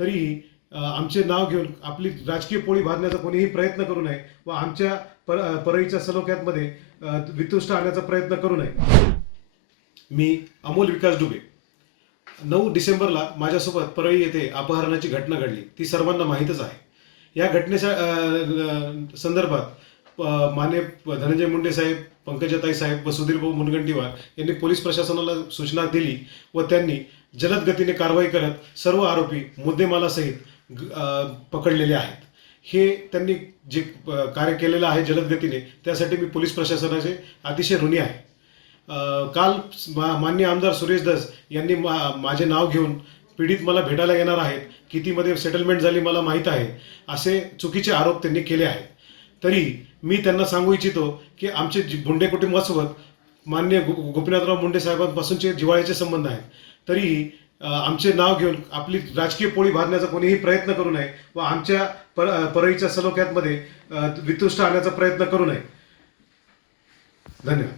तरीही आमचे नाव घेऊन आपली राजकीय पोळी भाजण्याचा कोणीही प्रयत्न करू नये व आमच्या परळीच्या सलोख्यामध्ये वितुष्ट आणण्याचा प्रयत्न करू नये. मी अमोल विकास डुबे. 9 डिसेंबरला माझ्यासोबत परळी येथे अपहरणाची घटना घडली, ती सर्वांना माहीतच आहे. या घटनेच्या संदर्भात माननीय धनंजय मुंडे साहेब, पंकजाताई साहेब व सुधीरभाऊ मुनगंटीवार यांनी पोलीस प्रशासनाला सूचना दिली व त्यांनी जलद गतीने कारवाई करत सर्व आरोपी मुद्देमालासहित पकडलेले आहेत. हे त्यांनी जे कार्य केलेलं आहे जलद गतीने, त्यासाठी मी पोलीस प्रशासनाचे अतिशय ऋणी आहे. काल माननीय आमदार सुरेश धस यांनी माझे नाव घेऊन पीडित मला भेटायला येणार आहेत, कितीमध्ये सेटलमेंट झाली मला माहीत आहे, असे चुकीचे आरोप त्यांनी केले आहेत. तरी मी त्यांना सांगू इच्छितो की आमचे मुंडे कुटुंबासोबत माननीय गोपीनाथराव मुंडे साहेबांपासूनचे जिव्हाळ्याचे संबंध आहेत. तरीही आमचे नाव घेऊन आपली राजकीय पोळी भाजण्याचा कोणीही प्रयत्न करू नये व आमच्या परळीच्या सलोख्यामध्ये वितुष्ट आणण्याचा प्रयत्न करू नये. धन्यवाद.